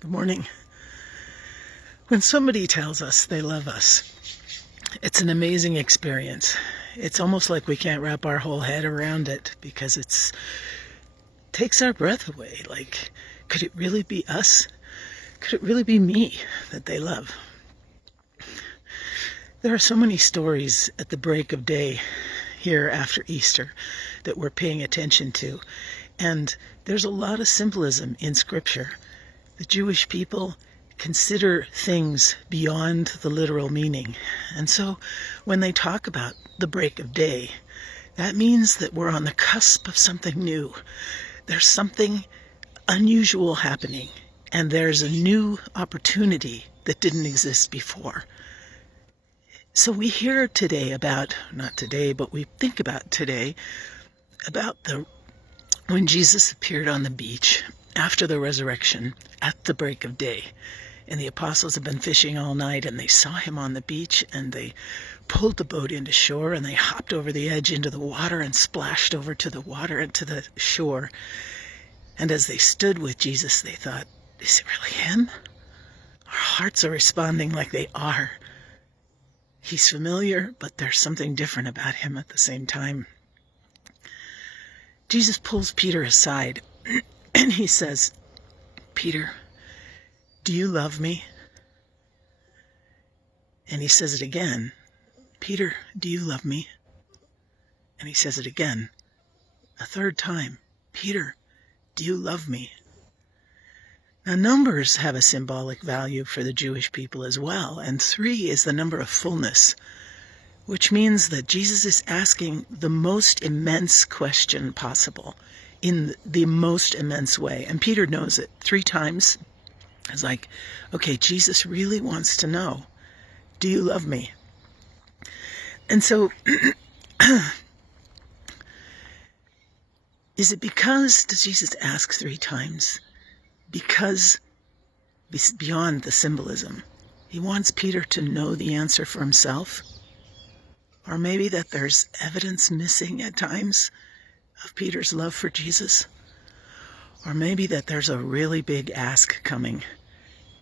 Good morning. When somebody tells us they love us, it's an amazing experience. It's almost like we can't wrap our whole head around it because it takes our breath away. Like, could it really be us? Could it really be me that they love? There are so many stories at the break of day here after Easter that we're paying attention to. And there's a lot of symbolism in Scripture. The Jewish people consider things beyond the literal meaning. And so when they talk about the break of day, that means that we're on the cusp of something new. There's something unusual happening, and there's a new opportunity that didn't exist before. So we hear today about, not today, but we think about today, about when Jesus appeared on the beach after the resurrection at the break of day. And the apostles had been fishing all night, and they saw him on the beach, and they pulled the boat into shore, and they hopped over the edge into the water and splashed over to the water and to the shore. And as they stood with Jesus, they thought, is it really him? Our hearts are responding like they are. He's familiar, but there's something different about him at the same time. Jesus pulls Peter aside, and he says, Peter, do you love me? And he says it again. Peter, do you love me? And he says it again, a third time. Peter, do you love me? Now, numbers have a symbolic value for the Jewish people as well, and 3 is the number of fullness, which means that Jesus is asking the most immense question possible in the most immense way. And Peter knows it 3 times. It's like, okay, Jesus really wants to know, do you love me? And so, is it because, does Jesus ask 3 times? Because beyond the symbolism, he wants Peter to know the answer for himself? Or maybe that there's evidence missing at times of Peter's love for Jesus? Or maybe that there's a really big ask coming.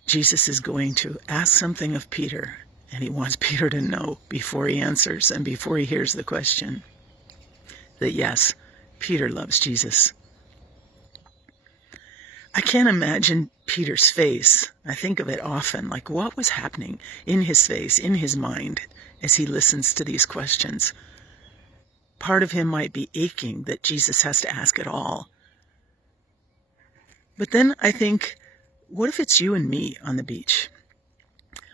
Jesus is going to ask something of Peter, and he wants Peter to know before he answers and before he hears the question that yes, Peter loves Jesus. I can't imagine Peter's face. I think of it often, like what was happening in his face, in his mind, as he listens to these questions. Part of him might be aching that Jesus has to ask it all. But then I think, what if it's you and me on the beach?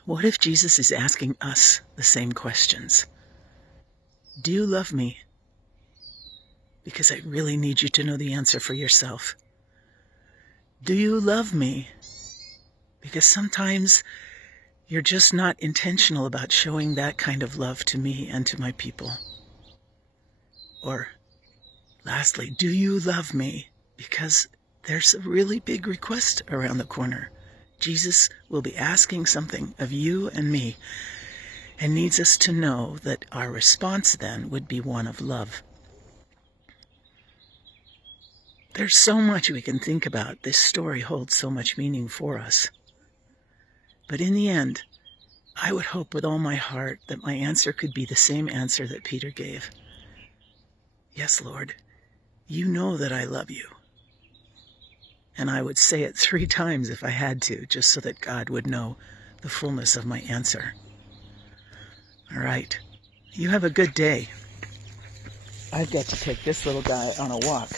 What if Jesus is asking us the same questions? Do you love me? Because I really need you to know the answer for yourself. Do you love me? Because sometimes you're just not intentional about showing that kind of love to me and to my people. Or, lastly, do you love me? Because there's a really big request around the corner. Jesus will be asking something of you and me, and needs us to know that our response then would be one of love. There's so much we can think about. This story holds so much meaning for us. But in the end, I would hope with all my heart that my answer could be the same answer that Peter gave. Yes, Lord, you know that I love you. And I would say it 3 times if I had to, just so that God would know the fullness of my answer. All right, you have a good day. I've got to take this little guy on a walk.